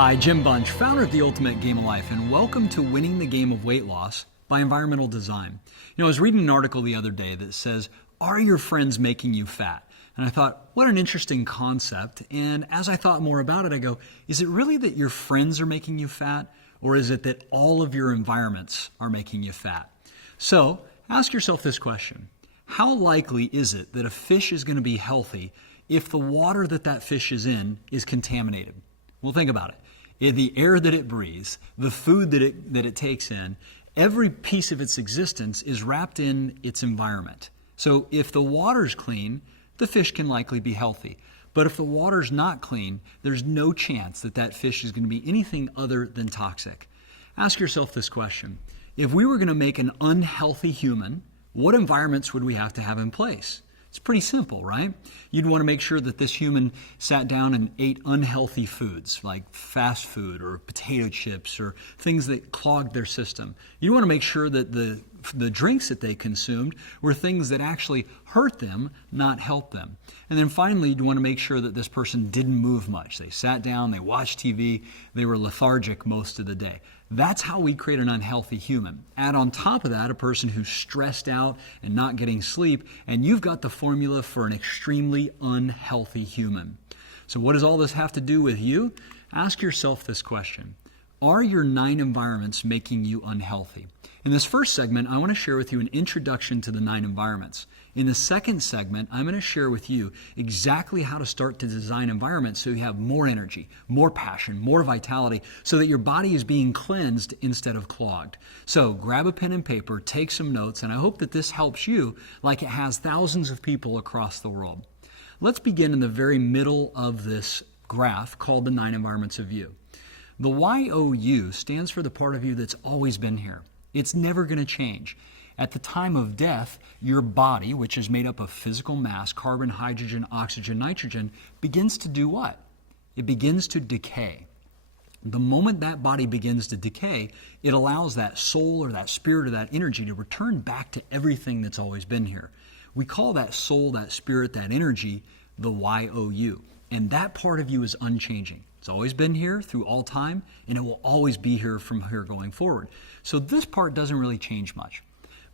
Hi, Jim Bunch, founder of The Ultimate Game of Life, and welcome to Winning the Game of Weight Loss by Environmental Design. I was reading an article the other day that says, "Are your friends making you fat?" And I thought, what an interesting concept. And as I thought more about it, I go, is it really that your friends are making you fat? Or is it that all of your environments are making you fat? So ask yourself this question. How likely is it that a fish is going to be healthy if the water that that fish is in is contaminated? Well, think about it. The air that it breathes, the food that it takes in, every piece of its existence is wrapped in its environment. So if the water's clean, the fish can likely be healthy. But if the water's not clean, there's no chance that that fish is going to be anything other than toxic. Ask yourself this question. If we were going to make an unhealthy human, what environments would we have to have in place? It's pretty simple, right? You'd want to make sure that this human sat down and ate unhealthy foods like fast food or potato chips or things that clogged their system. You want to make sure that the drinks that they consumed were things that actually hurt them, not help them. And then finally, you want to make sure that this person didn't move much. They sat down, they watched TV, they were lethargic most of the day. That's how we create an unhealthy human. Add on top of that a person who's stressed out and not getting sleep, and you've got the formula for an extremely unhealthy human. So what does all this have to do with you? Ask yourself this question. Are your 9 environments making you unhealthy? In this first segment, I want to share with you an introduction to the 9 environments. In the second segment, I'm going to share with you exactly how to start to design environments so you have more energy, more passion, more vitality, so that your body is being cleansed instead of clogged. So grab a pen and paper, take some notes, and I hope that this helps you like it has thousands of people across the world. Let's begin in the very middle of this graph called the 9 environments of you. The YOU stands for the part of you that's always been here. It's never going to change. At the time of death, your body, which is made up of physical mass, carbon, hydrogen, oxygen, nitrogen, begins to do what? It begins to decay. The moment that body begins to decay, it allows that soul or that spirit or that energy to return back to everything that's always been here. We call that soul, that spirit, that energy, the YOU. And that part of you is unchanging. It's always been here through all time, and it will always be here from here going forward. So this part doesn't really change much.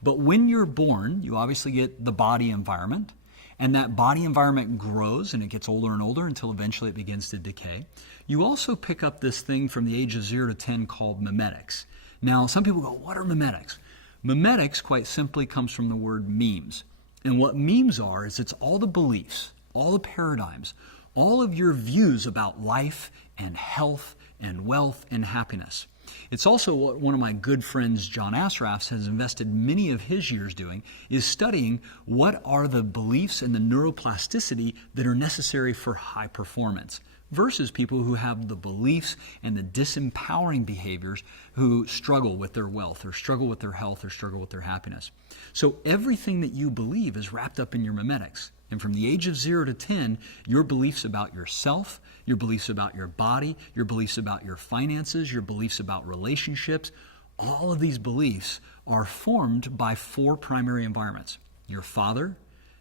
But when you're born, you obviously get the body environment, and that body environment grows and it gets older and older until eventually it begins to decay. You also pick up this thing from the age of 0 to 10 called mimetics. Now, some people go, what are mimetics? Mimetics, quite simply, comes from the word memes. And what memes are is it's all the beliefs, all the paradigms, all of your views about life and health and wealth and happiness. It's also what one of my good friends, John Asrafs, has invested many of his years doing, is studying what are the beliefs and the neuroplasticity that are necessary for high performance versus people who have the beliefs and the disempowering behaviors who struggle with their wealth or struggle with their health or struggle with their happiness. So everything that you believe is wrapped up in your mimetics. And from the age of 0 to 10, your beliefs about yourself, your beliefs about your body, your beliefs about your finances, your beliefs about relationships, all of these beliefs are formed by 4 primary environments. Your father,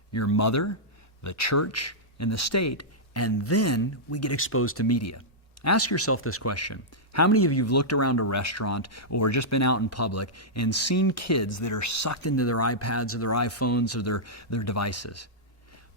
your mother, the church, and the state, and then we get exposed to media. Ask yourself this question. How many of you have looked around a restaurant or just been out in public and seen kids that are sucked into their iPads or their iPhones or their devices?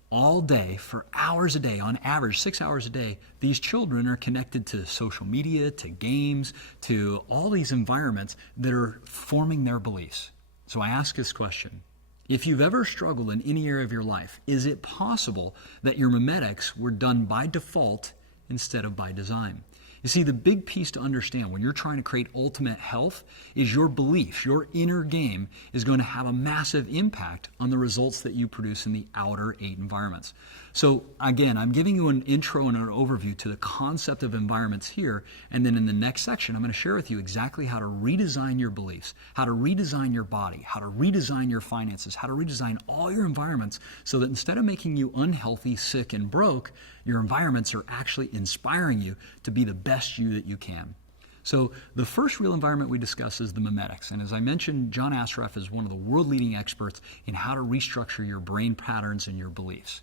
All day, for hours a day, on average 6 hours a day, these children are connected to social media, to games, to all these environments that are forming their beliefs. So I ask this question. If you've ever struggled in any area of your life, is it possible that your mimetics were done by default instead of by design? You see, the big piece to understand when you're trying to create ultimate health is your belief, your inner game is going to have a massive impact on the results that you produce in the outer 8 environments. So again, I'm giving you an intro and an overview to the concept of environments here, and then in the next section, I'm going to share with you exactly how to redesign your beliefs, how to redesign your body, how to redesign your finances, how to redesign all your environments so that instead of making you unhealthy, sick, and broke, your environments are actually inspiring you to be the best you that you can. So the first real environment we discuss is the mimetics. And as I mentioned, John Asraf is one of the world-leading experts in how to restructure your brain patterns and your beliefs.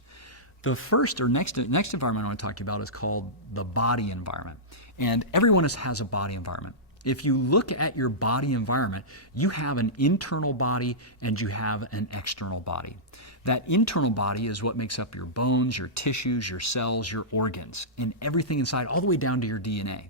The first or next environment I want to talk to you about is called the body environment. And everyone has a body environment. If you look at your body environment, you have an internal body and you have an external body. That internal body is what makes up your bones, your tissues, your cells, your organs, and everything inside, all the way down to your DNA.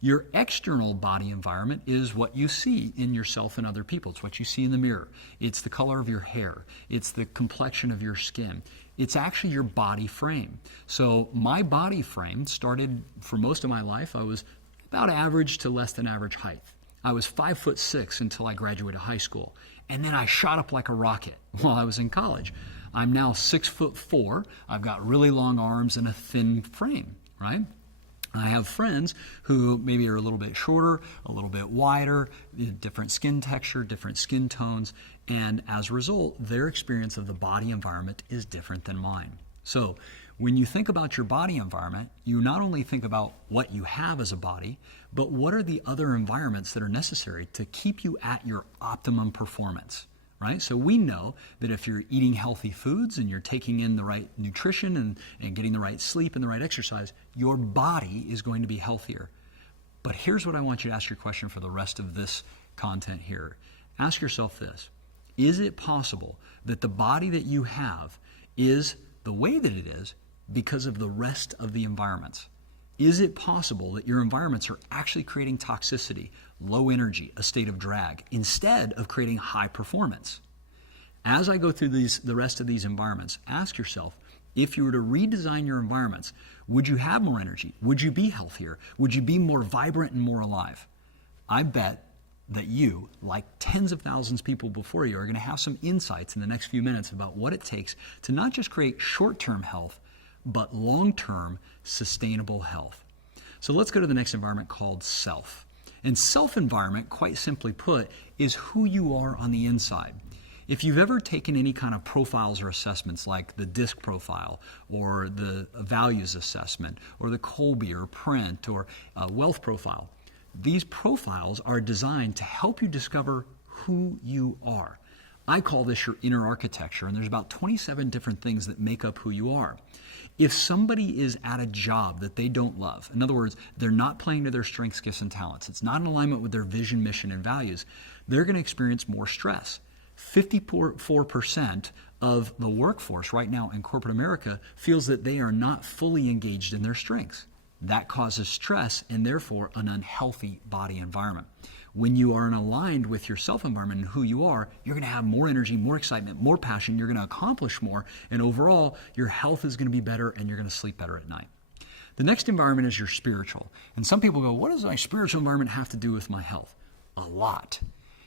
Your external body environment is what you see in yourself and other people. It's what you see in the mirror. It's the color of your hair. It's the complexion of your skin. It's actually your body frame. So my body frame started, for most of my life, I was about average to less than average height. I was 5'6" until I graduated high school. And then I shot up like a rocket while I was in college. I'm now 6'4". I've got really long arms and a thin frame, right? I have friends who maybe are a little bit shorter, a little bit wider, different skin texture, different skin tones, and as a result, their experience of the body environment is different than mine. So when you think about your body environment, you not only think about what you have as a body, but what are the other environments that are necessary to keep you at your optimum performance, right? So we know that if you're eating healthy foods and you're taking in the right nutrition and getting the right sleep and the right exercise, your body is going to be healthier. But here's what I want you to ask your question for the rest of this content here. Ask yourself this: is it possible that the body that you have is the way that it is because of the rest of the environments? Is it possible that your environments are actually creating toxicity, low energy, a state of drag, instead of creating high performance? As I go through the rest of these environments, ask yourself, if you were to redesign your environments, would you have more energy? Would you be healthier? Would you be more vibrant and more alive? I bet that you, like tens of thousands of people before you, are going to have some insights in the next few minutes about what it takes to not just create short-term health, but long-term sustainable health. So let's go to the next environment called self. And self-environment, quite simply put, is who you are on the inside. If you've ever taken any kind of profiles or assessments like the DISC profile or the values assessment or the Colby or Print or wealth profile, these profiles are designed to help you discover who you are. I call this your inner architecture, and there's about 27 different things that make up who you are. If somebody is at a job that they don't love, in other words, they're not playing to their strengths, gifts, and talents, it's not in alignment with their vision, mission, and values, they're going to experience more stress. 54% of the workforce right now in corporate America feels that they are not fully engaged in their strengths. That causes stress and therefore an unhealthy body environment. When you are aligned with your self-environment and who you are, you're going to have more energy, more excitement, more passion, you're going to accomplish more, and overall, your health is going to be better and you're going to sleep better at night. The next environment is your spiritual. And some people go, what does my spiritual environment have to do with my health? A lot.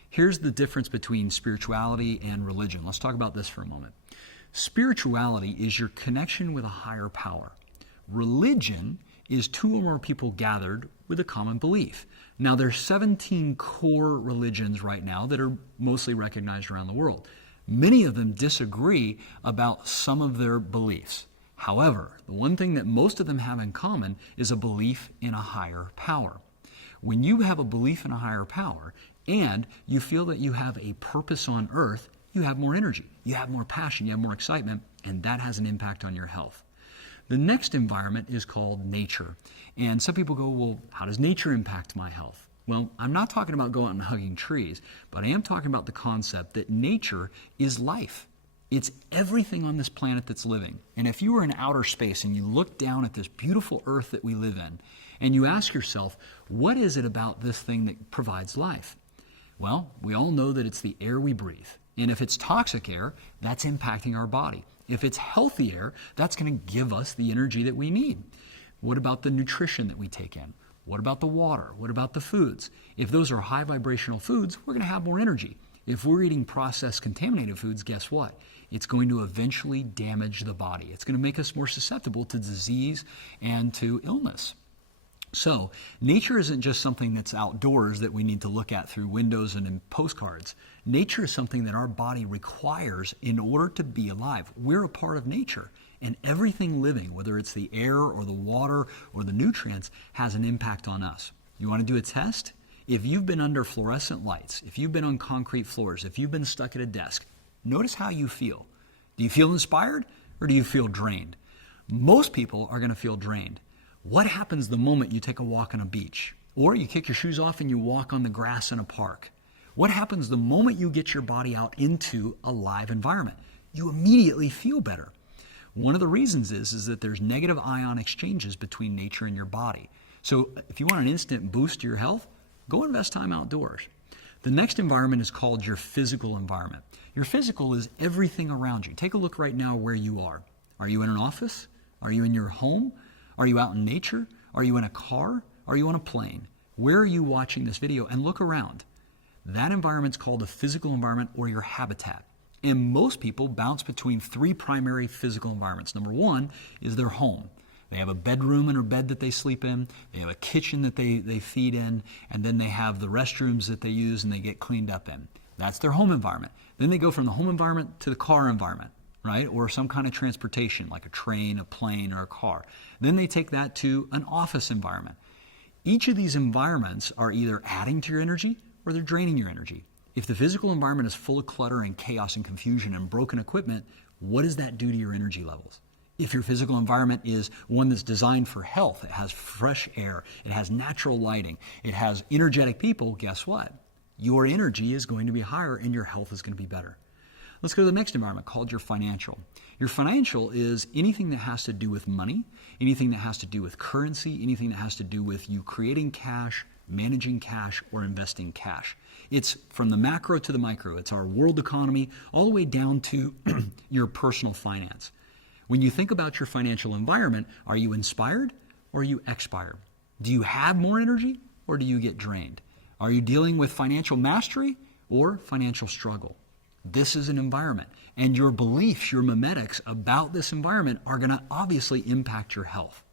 Here's the difference between spirituality and religion. Let's talk about this for a moment. Spirituality is your connection with a higher power. Religion is two or more people gathered with a common belief. Now, there's 17 core religions right now that are mostly recognized around the world. Many of them disagree about some of their beliefs. However, the one thing that most of them have in common is a belief in a higher power. When you have a belief in a higher power and you feel that you have a purpose on earth, you have more energy, you have more passion, you have more excitement, and that has an impact on your health. The next environment is called nature. And some people go, well, how does nature impact my health? Well, I'm not talking about going out and hugging trees, but I am talking about the concept that nature is life. It's everything on this planet that's living. And if you were in outer space and you look down at this beautiful earth that we live in, and you ask yourself, what is it about this thing that provides life? Well, we all know that it's the air we breathe. And if it's toxic air, that's impacting our body. If it's healthy air, that's going to give us the energy that we need. What about the nutrition that we take in? What about the water? What about the foods? If those are high vibrational foods, we're going to have more energy. If we're eating processed, contaminated foods, guess what? It's going to eventually damage the body. It's going to make us more susceptible to disease and to illness. So nature isn't just something that's outdoors that we need to look at through windows and in postcards. Nature is something that our body requires in order to be alive. We're a part of nature, and everything living, whether it's the air or the water or the nutrients, has an impact on us. You want to do a test? If you've been under fluorescent lights, if you've been on concrete floors, if you've been stuck at a desk, notice how you feel. Do you feel inspired? or do you feel drained? Most people are going to feel drained. What happens the moment you take a walk on a beach? Or you kick your shoes off and you walk on the grass in a park? What happens the moment you get your body out into a live environment? You immediately feel better. One of the reasons is that there's negative ion exchanges between nature and your body. So if you want an instant boost to your health, go invest time outdoors. The next environment is called your physical environment. Your physical is everything around you. Take a look right now where you are. Are you in an office? Are you in your home? Are you out in nature? Are you in a car? Are you on a plane? Where are you watching this video? And look around. That environment's called a physical environment or your habitat. And most people bounce between three primary physical environments. Number one is their home. They have a bedroom and a bed that they sleep in. They have a kitchen that they feed in. And then they have the restrooms that they use and they get cleaned up in. That's their home environment. Then they go from the home environment to the car environment, right? Or some kind of transportation like a train, a plane, or a car. Then they take that to an office environment. Each of these environments are either adding to your energy or they're draining your energy. If the physical environment is full of clutter and chaos and confusion and broken equipment, what does that do to your energy levels? If your physical environment is one that's designed for health, it has fresh air, it has natural lighting, it has energetic people, guess what? Your energy is going to be higher and your health is going to be better. Let's go to the next environment called your financial. Your financial is anything that has to do with money, anything that has to do with currency, anything that has to do with you creating cash, managing cash, or investing cash. It's from the macro to the micro. It's our world economy all the way down to your personal finance. When you think about your financial environment, are you inspired or are you expired? Do you have more energy or do you get drained? Are you dealing with financial mastery or financial struggle? This is an environment, and your beliefs, your memetics about this environment are going to obviously impact your health.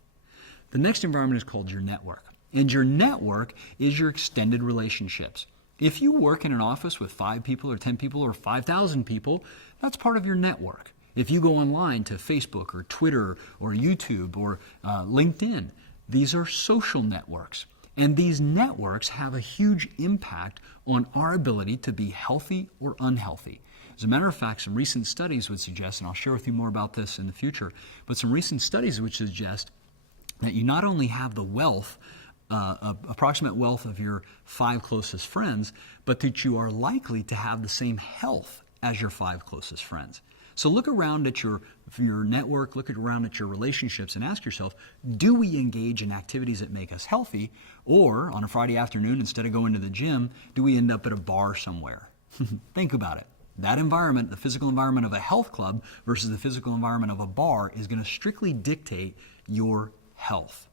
The next environment is called your network, and your network is your extended relationships. If you work in an office with 5 people or 10 people or 5,000 people, that's part of your network. If you go online to Facebook or Twitter or YouTube or LinkedIn, these are social networks. And these networks have a huge impact on our ability to be healthy or unhealthy. As a matter of fact, some recent studies would suggest, and I'll share with you more about this in the future, but some recent studies would suggest that you not only have the wealth, approximate wealth of your 5 closest friends, but that you are likely to have the same health as your 5 closest friends. So look around at your network, look around at your relationships and ask yourself, do we engage in activities that make us healthy? Or on a Friday afternoon, instead of going to the gym, do we end up at a bar somewhere? Think about it. That environment, the physical environment of a health club versus the physical environment of a bar is going to strictly dictate your health.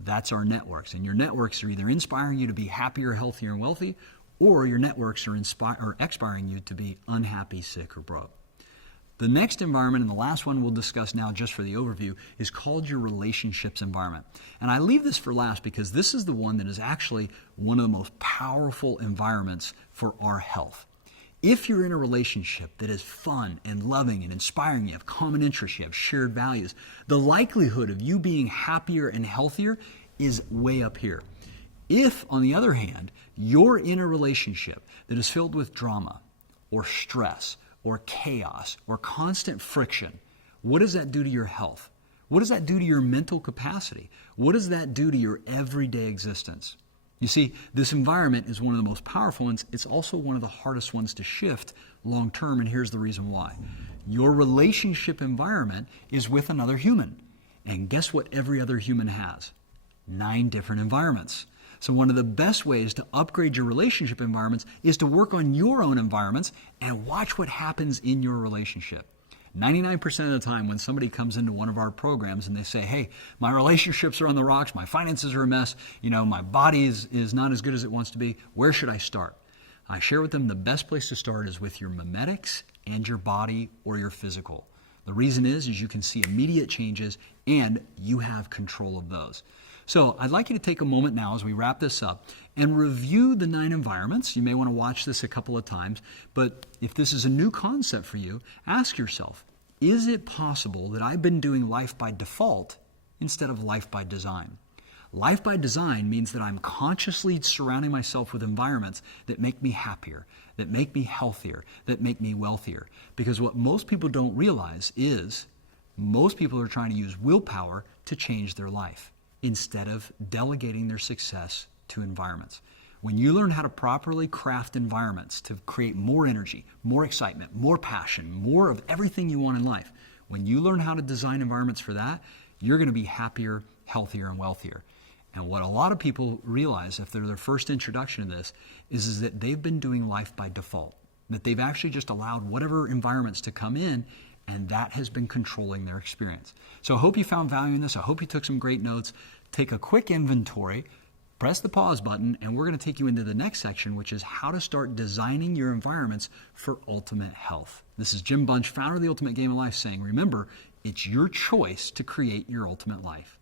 That's our networks. And your networks are either inspiring you to be happier, healthier, and wealthy, or your networks are expiring you to be unhappy, sick, or broke. The next environment, and the last one we'll discuss now just for the overview, is called your relationships environment. And I leave this for last because this is the one that is actually one of the most powerful environments for our health. If you're in a relationship that is fun and loving and inspiring, you have common interests, you have shared values, the likelihood of you being happier and healthier is way up here. If, on the other hand, you're in a relationship that is filled with drama or stress or chaos or constant friction, what does that do to your health? What does that do to your mental capacity? What does that do to your everyday existence? You see, this environment is one of the most powerful ones. It's also one of the hardest ones to shift long term, and here's the reason why. Your relationship environment is with another human. And guess what every other human has? 9 different environments. So one of the best ways to upgrade your relationship environments is to work on your own environments and watch what happens in your relationship. 99% of the time when somebody comes into one of our programs and they say, hey, my relationships are on the rocks, my finances are a mess, my body is not as good as it wants to be, where should I start? I share with them the best place to start is with your memetics and your body or your physical. The reason is you can see immediate changes and you have control of those. So I'd like you to take a moment now as we wrap this up and review the 9 environments. You may want to watch this a couple of times, but if this is a new concept for you, ask yourself, is it possible that I've been doing life by default instead of life by design? Life by design means that I'm consciously surrounding myself with environments that make me happier, that make me healthier, that make me wealthier. Because what most people don't realize is Most people are trying to use willpower to change their life instead of delegating their success to environments. When you learn how to properly craft environments to create more energy, more excitement, more passion, more of everything you want in life, when you learn how to design environments for that, you're going to be happier, healthier, and wealthier. And what a lot of people realize after their first introduction to this is that they've been doing life by default, that they've actually just allowed whatever environments to come in, and that has been controlling their experience. So I hope you found value in this. I hope you took some great notes. Take a quick inventory, press the pause button, and we're going to take you into the next section, which is how to start designing your environments for ultimate health. This is Jim Bunch, founder of The Ultimate Game of Life, saying, remember, it's your choice to create your ultimate life.